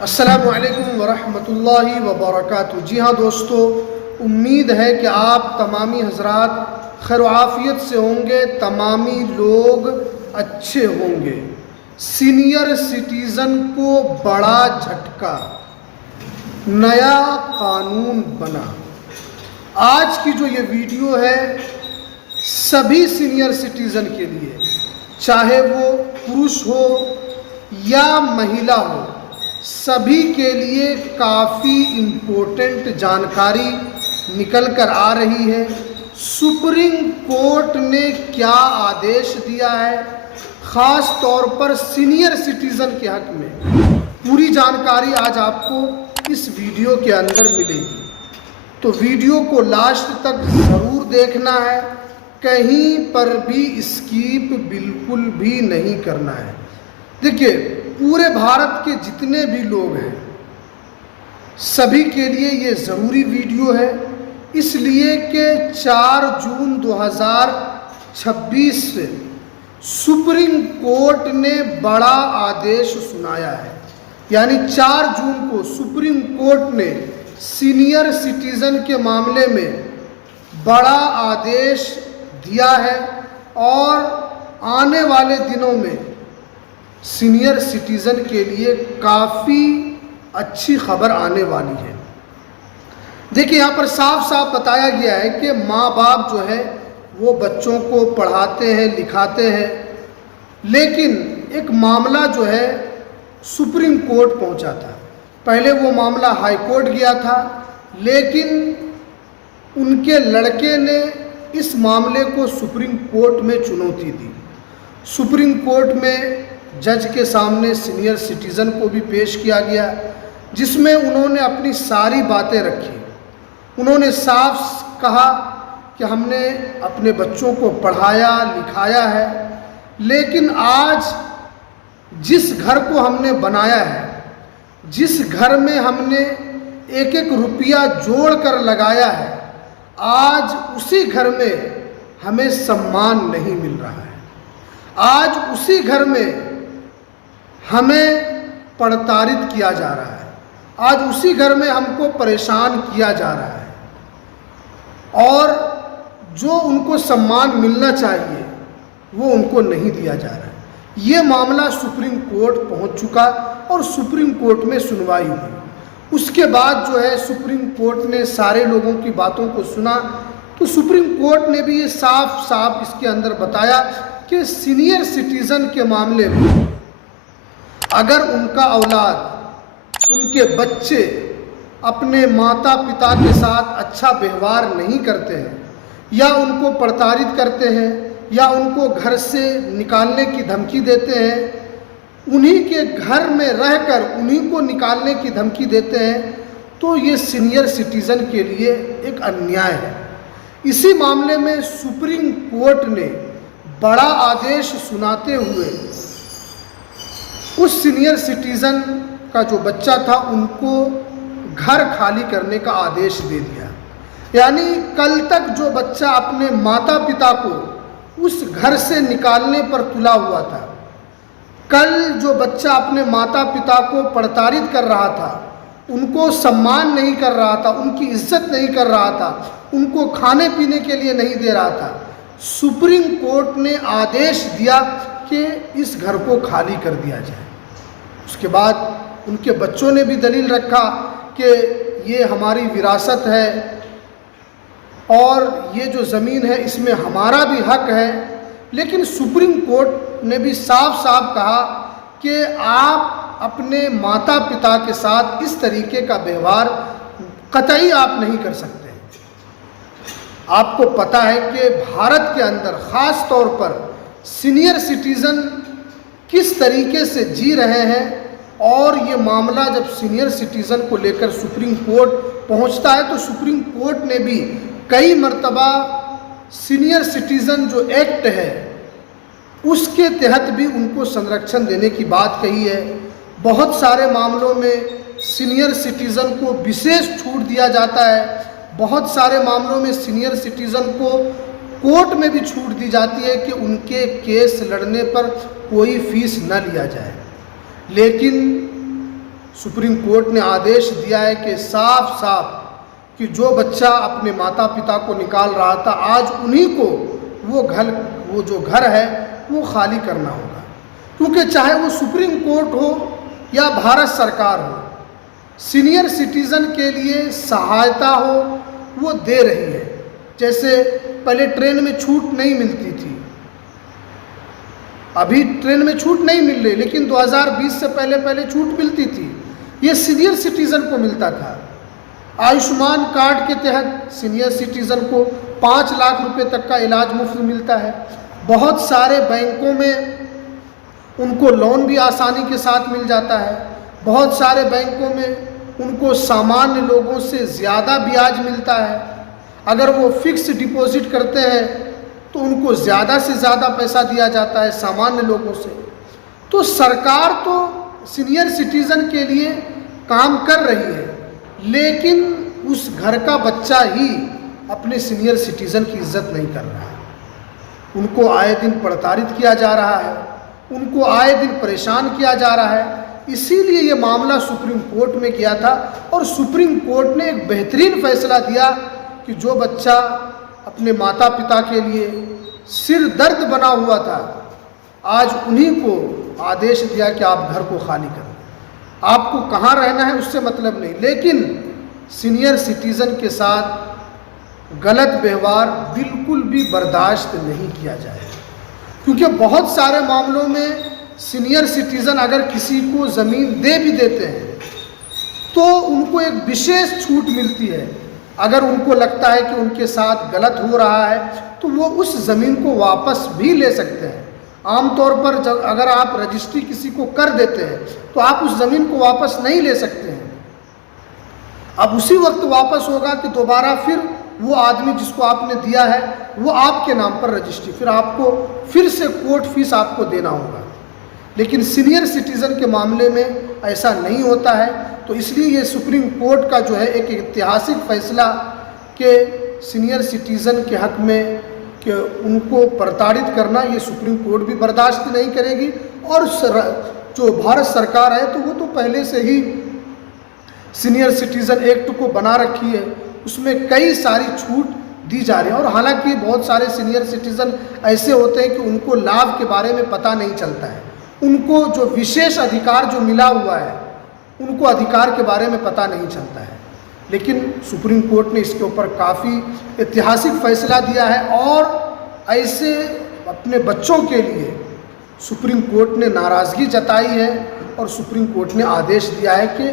अस्सलामु अलैकुम वरहमतुल्लाहि वबरकातुहू। जी हाँ दोस्तों, उम्मीद है कि आप तमामी हजरात खैर आफियत से होंगे, तमामी लोग अच्छे होंगे। सीनियर सिटीज़न को बड़ा झटका, नया कानून बना। आज की जो ये वीडियो है सभी सीनियर सिटीज़न के लिए, चाहे वो पुरुष हो या महिला हो, सभी के लिए काफ़ी इम्पोर्टेंट जानकारी निकल कर आ रही है। सुप्रीम कोर्ट ने क्या आदेश दिया है ख़ास तौर पर सीनियर सिटीज़न के हक़ में, पूरी जानकारी आज आपको इस वीडियो के अंदर मिलेगी। तो वीडियो को लास्ट तक ज़रूर देखना है, कहीं पर भी स्किप बिल्कुल भी नहीं करना है। देखिए, पूरे भारत के जितने भी लोग हैं सभी के लिए ये ज़रूरी वीडियो है, इसलिए कि 4 जून 2026 से सुप्रीम कोर्ट ने बड़ा आदेश सुनाया है। यानी 4 जून को सुप्रीम कोर्ट ने सीनियर सिटीज़न के मामले में बड़ा आदेश दिया है और आने वाले दिनों में सीनियर सिटीज़न के लिए काफ़ी अच्छी खबर आने वाली है। देखिए, यहाँ पर साफ साफ बताया गया है कि माँ बाप जो है वो बच्चों को पढ़ाते हैं, लिखाते हैं, लेकिन एक मामला जो है सुप्रीम कोर्ट पहुँचा था। पहले वो मामला हाई कोर्ट गया था, लेकिन उनके लड़के ने इस मामले को सुप्रीम कोर्ट में चुनौती दी। सुप्रीम कोर्ट में जज के सामने सीनियर सिटीज़न को भी पेश किया गया, जिसमें उन्होंने अपनी सारी बातें रखी। उन्होंने साफ कहा कि हमने अपने बच्चों को पढ़ाया लिखाया है, लेकिन आज जिस घर को हमने बनाया है, जिस घर में हमने एक एक रुपया जोड़ कर लगाया है, आज उसी घर में हमें सम्मान नहीं मिल रहा है। आज उसी घर में हमें प्रताड़ित किया जा रहा है, आज उसी घर में हमको परेशान किया जा रहा है, और जो उनको सम्मान मिलना चाहिए वो उनको नहीं दिया जा रहा है। ये मामला सुप्रीम कोर्ट पहुंच चुका और सुप्रीम कोर्ट में सुनवाई हुई। उसके बाद जो है सुप्रीम कोर्ट ने सारे लोगों की बातों को सुना, तो सुप्रीम कोर्ट ने भी ये साफ साफ इसके अंदर बताया कि सीनियर सिटीज़न के मामले में अगर उनका औलाद, उनके बच्चे अपने माता पिता के साथ अच्छा व्यवहार नहीं करते हैं, या उनको प्रताड़ित करते हैं, या उनको घर से निकालने की धमकी देते हैं, उन्हीं के घर में रहकर उन्हीं को निकालने की धमकी देते हैं, तो ये सीनियर सिटीज़न के लिए एक अन्याय है। इसी मामले में सुप्रीम कोर्ट ने बड़ा आदेश सुनाते हुए उस सीनियर सिटीज़न का जो बच्चा था उनको घर खाली करने का आदेश दे दिया। यानी कल तक जो बच्चा अपने माता पिता को उस घर से निकालने पर तुला हुआ था, कल जो बच्चा अपने माता पिता को प्रताड़ित कर रहा था, उनको सम्मान नहीं कर रहा था, उनकी इज्जत नहीं कर रहा था, उनको खाने पीने के लिए नहीं दे रहा था, सुप्रीम कोर्ट ने आदेश दिया कि इस घर को खाली कर दिया जाए। उसके बाद उनके बच्चों ने भी दलील रखा कि ये हमारी विरासत है और ये जो ज़मीन है इसमें हमारा भी हक है। लेकिन सुप्रीम कोर्ट ने भी साफ साफ कहा कि आप अपने माता पिता के साथ इस तरीके का व्यवहार कतई आप नहीं कर सकते। आपको पता है कि भारत के अंदर ख़ास तौर पर सीनियर सिटीज़न किस तरीके से जी रहे हैं, और ये मामला जब सीनियर सिटीज़न को लेकर सुप्रीम कोर्ट पहुंचता है तो सुप्रीम कोर्ट ने भी कई मर्तबा सीनियर सिटीज़न जो एक्ट है उसके तहत भी उनको संरक्षण देने की बात कही है। बहुत सारे मामलों में सीनियर सिटीज़न को विशेष छूट दिया जाता है, बहुत सारे मामलों में सीनियर सिटीज़न को कोर्ट में भी छूट दी जाती है कि उनके केस लड़ने पर कोई फीस न लिया जाए। लेकिन सुप्रीम कोर्ट ने आदेश दिया है कि साफ साफ कि जो बच्चा अपने माता पिता को निकाल रहा था, आज उन्हीं को वो जो घर है वो खाली करना होगा। क्योंकि चाहे वो सुप्रीम कोर्ट हो या भारत सरकार हो, सीनियर सिटीज़न के लिए सहायता हो वो दे रही है। जैसे पहले ट्रेन में छूट नहीं मिलती थी, अभी ट्रेन में छूट नहीं मिल रही, लेकिन 2020 से पहले छूट मिलती थी। ये सीनियर सिटीज़न को मिलता था। आयुष्मान कार्ड के तहत सीनियर सिटीज़न को 5 लाख रुपए तक का इलाज मुफ्त मिलता है। बहुत सारे बैंकों में उनको लोन भी आसानी के साथ मिल जाता है। बहुत सारे बैंकों में उनको सामान्य लोगों से ज़्यादा ब्याज मिलता है। अगर वो फिक्स डिपॉजिट करते हैं तो उनको ज़्यादा से ज़्यादा पैसा दिया जाता है सामान्य लोगों से। तो सरकार तो सीनियर सिटीज़न के लिए काम कर रही है, लेकिन उस घर का बच्चा ही अपने सीनियर सिटीज़न की इज्जत नहीं कर रहा है। उनको आए दिन प्रताड़ित किया जा रहा है, उनको आए दिन परेशान किया जा रहा है। इसीलिए ये मामला सुप्रीम कोर्ट में गया था और सुप्रीम कोर्ट ने एक बेहतरीन फैसला दिया कि जो बच्चा अपने माता पिता के लिए सिर दर्द बना हुआ था, आज उन्हीं को आदेश दिया कि आप घर को खाली करें। आपको कहाँ रहना है उससे मतलब नहीं, लेकिन सीनियर सिटीज़न के साथ गलत व्यवहार बिल्कुल भी बर्दाश्त नहीं किया जाए। क्योंकि बहुत सारे मामलों में सीनियर सिटीज़न अगर किसी को ज़मीन दे भी देते हैं तो उनको एक विशेष छूट मिलती है। अगर उनको लगता है कि उनके साथ गलत हो रहा है तो वो उस ज़मीन को वापस भी ले सकते हैं। आमतौर पर जब अगर आप रजिस्ट्री किसी को कर देते हैं तो आप उस ज़मीन को वापस नहीं ले सकते हैं। अब उसी वक्त वापस होगा कि दोबारा फिर वो आदमी जिसको आपने दिया है वो आपके नाम पर रजिस्ट्री, फिर आपको फिर से कोर्ट फीस आपको देना होगा। लेकिन सीनियर सिटीज़न के मामले में ऐसा नहीं होता है। तो इसलिए ये सुप्रीम कोर्ट का जो है एक ऐतिहासिक फैसला कि सीनियर सिटीज़न के हक़ में कि उनको प्रताड़ित करना, ये सुप्रीम कोर्ट भी बर्दाश्त नहीं करेगी। और जो भारत सरकार है तो वो तो पहले से ही सीनियर सिटीज़न एक्ट को बना रखी है, उसमें कई सारी छूट दी जा रही है। और हालांकि बहुत सारे सीनियर सिटीज़न ऐसे होते हैं कि उनको लाभ के बारे में पता नहीं चलता है, उनको जो विशेष अधिकार जो मिला हुआ है उनको अधिकार के बारे में पता नहीं चलता है। लेकिन सुप्रीम कोर्ट ने इसके ऊपर काफ़ी ऐतिहासिक फैसला दिया है और ऐसे अपने बच्चों के लिए सुप्रीम कोर्ट ने नाराज़गी जताई है और सुप्रीम कोर्ट ने आदेश दिया है कि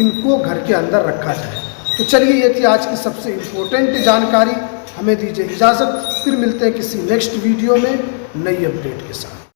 इनको घर के अंदर रखा जाए। तो चलिए, ये थी आज की सबसे इम्पोर्टेंट जानकारी। हमें दीजिए इजाज़त, फिर मिलते हैं किसी नेक्स्ट वीडियो में नई अपडेट के साथ।